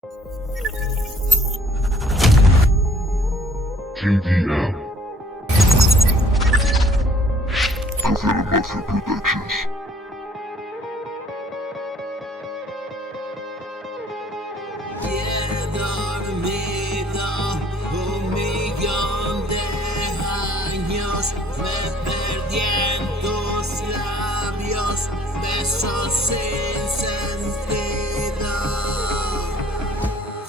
JDM. Cancela Mafia Productions. He dormido 1.000.000 de años, me perdí en tus labios, besos sin sentido.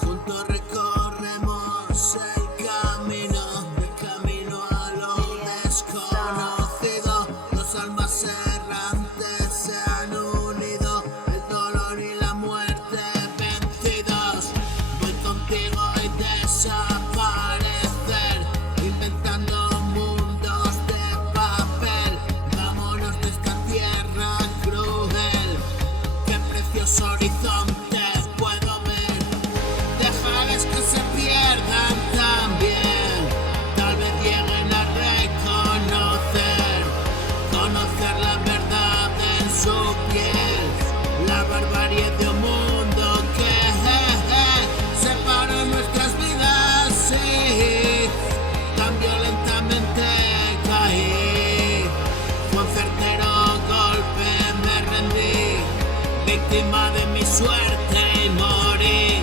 Juntos recorremos el camino a lo desconocido. Dos almas errantes se han unido, el dolor y la muerte vencidos. Voy contigo y desaparecer, inventando mundos de papel. Vámonos de esta tierra cruel, qué precioso horizonte puedo ver. Déjales que se pierdan también, tal vez lleguen a conocer la verdad en su piel, la barbarie de un mundo que separó nuestras vidas, sí, tan violentamente caí, fue un certero golpe, me rendí, víctima de mi suerte y morí.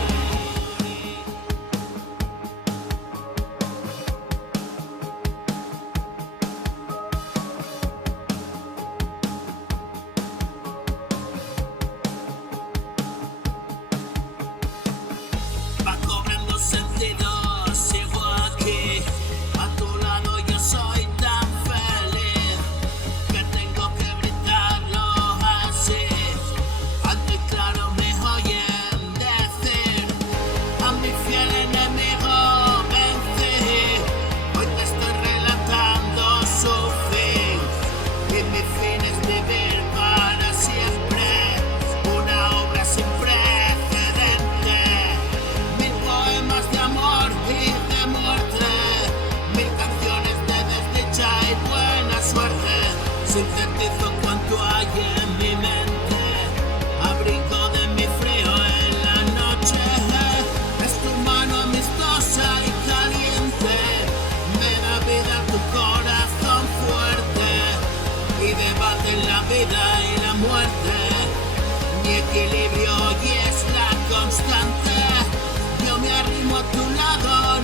Va cobrando sentido, sigo aquí, a tu lado yo soy tan feliz, que tengo que gritarlo así, alto y claro me oyen decir, a mi fiel enemigo vencí, hoy te estoy relatando su fin, y mi fin es vivir para siempre, una obra sin precedente. Mil poemas de amor y de muerte, mil canciones de desdicha y buena suerte. Sintetizo cuanto hay en mi mente, abrigo de mi frío en la noche. Es tu mano amistosa y caliente, me da vida tu corazón fuerte, y debaten la vida y la muerte. Mi equilibrio hoy es la constante, yo me arrimo a tu lado